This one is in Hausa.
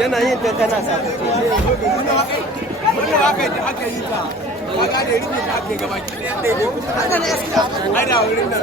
yana yin ta tana sa aka yi ta kaga da rike ta ake gaba ki ɗaya ɗaya ai da wurin nan